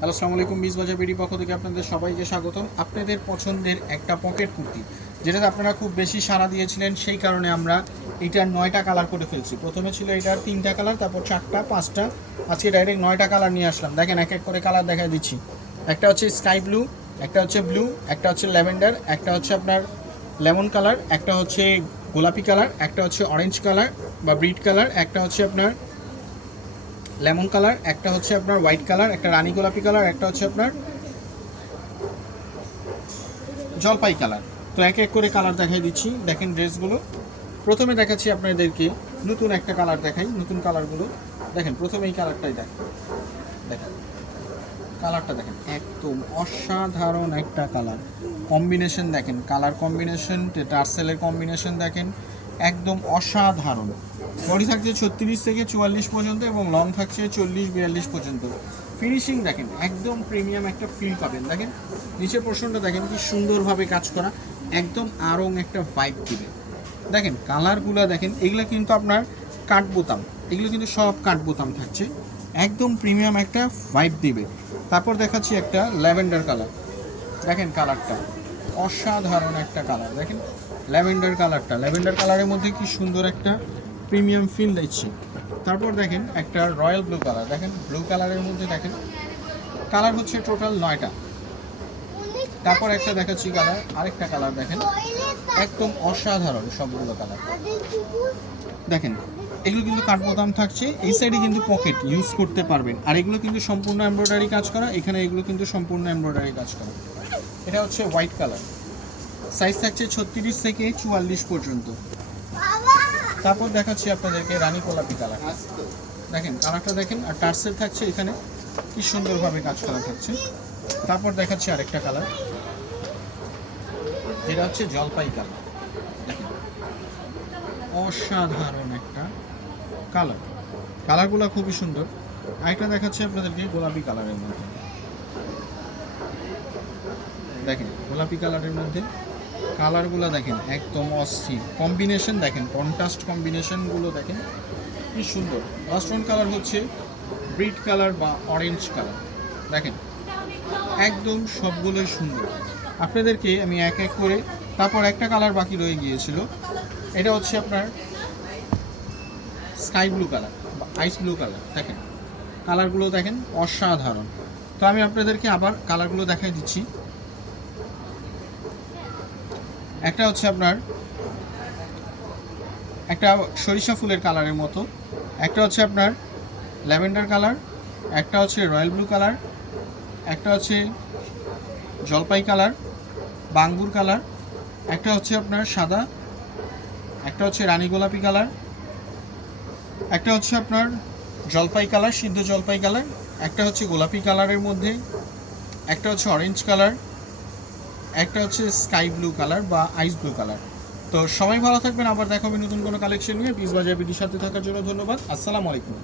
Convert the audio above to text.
Hello, আসসালামু আলাইকুম। বিশ বাজার বিডি পক্ষ থেকে আপনাদের সবাইকে স্বাগতম। আপনাদের পছন্দের একটা পকেট কুর্তি, যেটাতে আপনারা খুব বেশি সাড়া দিয়েছিলেন, সেই কারণে আমরা এটার 9টা কালার করে ফেলছি। প্রথমে ছিল এটার 3টা কালার, তারপর 4টা, 5টা, আজকে ডাইরেক্ট 9টা কালার নিয়ে আসলাম। দেখেন, এক এক করে কালার দেখা দিচ্ছি। একটা হচ্ছে স্কাই ব্লু, একটা হচ্ছে ব্লু, একটা হচ্ছে ল্যাভেন্ডার, একটা হচ্ছে আপনার লেমন কালার, একটা হচ্ছে গোলাপি কালার, একটা হচ্ছে অরেঞ্জ কালার বা ব্রিড কালার, একটা হচ্ছে আপনার লেমন কালার, একটা হচ্ছে আপনার হোয়াইট কালার, একটা রানী গোলাপি কালার, একটা হচ্ছে আপনার জলপাই কালার। তো এক এক করে কালার দেখাই দিচ্ছি। দেখেন ড্রেসগুলো। প্রথমে দেখাচ্ছি আপনাদেরকে নতুন একটা কালার দেখাই। নতুন কালারগুলো দেখেন। প্রথমে এই কালারটাই দেখেন কালারটা দেখেন, একদম অসাধারণ একটা কালার কম্বিনেশন। দেখেন কালার কম্বিনেশন, টার্সেলের কম্বিনেশন দেখেন, একদম অসাধারণ। বডি থাকছে 36 থেকে 44 পর্যন্ত এবং লং থাকছে 40-42 পর্যন্ত। ফিনিশিং দেখেন, একদম প্রিমিয়াম একটা ফিল পাবেন। দেখেন নিচের পোর্শনটা দেখেন কি সুন্দরভাবে কাজ করা, একদম আরং একটা ভাইব দিবে। দেখেন কালারগুলো দেখেন, এগুলো কিন্তু আপনার কাঠ বোতাম, এগুলো কিন্তু সব কাঠ বোতাম থাকছে, একদম প্রিমিয়াম একটা ভাইব দিবে। তারপর দেখাচ্ছি একটা ল্যাভেন্ডার কালার। দেখেন কালারটা অসাধারণ একটা কালার। দেখেন ল্যাভেন্ডার কালারের মধ্যে কি সুন্দর একটা প্রিমিয়াম ফিল দিচ্ছে। তারপর দেখেন একটা রয়্যাল ব্লু কালার। দেখেন ব্লু কালারের মধ্যে দেখেন কালার হচ্ছে টোটাল 9টা। তারপর একটা দেখাচ্ছি কালার, আরেকটা কালার দেখেন, একদম অসাধারণ সবগুলো কালার। দেখেন এগুলো কিন্তু কাঠ বোতাম থাকছে, এই সাইডে কিন্তু পকেট ইউজ করতে পারবেন। আর এগুলো কিন্তু সম্পূর্ণ এমব্রয়ডারি কাজ করা, এখানে এগুলো কিন্তু সম্পূর্ণ এমব্রয়ডারি কাজ করা। এটা হচ্ছে হোয়াইট কালার, সাইজ থাকছে 36 থেকে 44 পর্যন্ত। তারপর দেখাচ্ছি আপনাদেরকে রানী গোলাপি কালার। দেখেন কালারটা দেখেন, আর টার্সেল থাকছে এখানে, কি সুন্দরভাবে কাজ করা থাকছে। তারপর দেখাচ্ছি আরেকটা কালার, যেটা হচ্ছে জলপাই কালার। দেখেন অসাধারণ একটা কালার, কালারগুলো খুবই সুন্দর। আরেকটা দেখাচ্ছি আপনাদেরকে গোলাপি কালারের মধ্যে। দেখেন গোলাপি কালারের মধ্যে কালারগুলো দেখেন, একদম অস্থির কম্বিনেশন। দেখেন কন্ট্রাস্ট কম্বিনেশনগুলো দেখেন কি সুন্দর। লাস্ট ওয়ান কালার হচ্ছে ব্রিড কালার বা অরেঞ্জ কালার। দেখেন একদম সবগুলোই সুন্দর। আপনাদেরকে আমি এক এক করে, তারপর একটা কালার বাকি রয়ে গিয়েছিল, এটা হচ্ছে আপনার স্কাই ব্লু কালার বা আইস ব্লু কালার। দেখেন কালারগুলো দেখেন অসাধারণ। তো আমি আপনাদেরকে আবার কালারগুলো দেখাই দিচ্ছি। একটা হচ্ছে আপনার একটা সরিষা ফুলের কালারের মতো, একটা হচ্ছে আপনার ল্যাভেন্ডার কালার, একটা হচ্ছে রয়্যাল ব্লু কালার, একটা হচ্ছে জলপাই কালার, বাঙ্গুর কালার, একটা হচ্ছে আপনার সাদা, একটা হচ্ছে রানী গোলাপি কালার, একটা হচ্ছে আপনার জলপাই কালার, সিদ্ধ জলপাই কালার, একটা হচ্ছে গোলাপি কালারের মধ্যে, একটা হচ্ছে অরেঞ্জ কালার, একটা হচ্ছে স্কাই ব্লু কালার বা আইস ব্লু কালার। তো সবাই ভালো থাকবেন, আবার দেখা হবে নতুন কোনো কালেকশন নিয়ে। পিস বাজার বিডির সাথে থাকার জন্য ধন্যবাদ। আসসালামু আলাইকুম।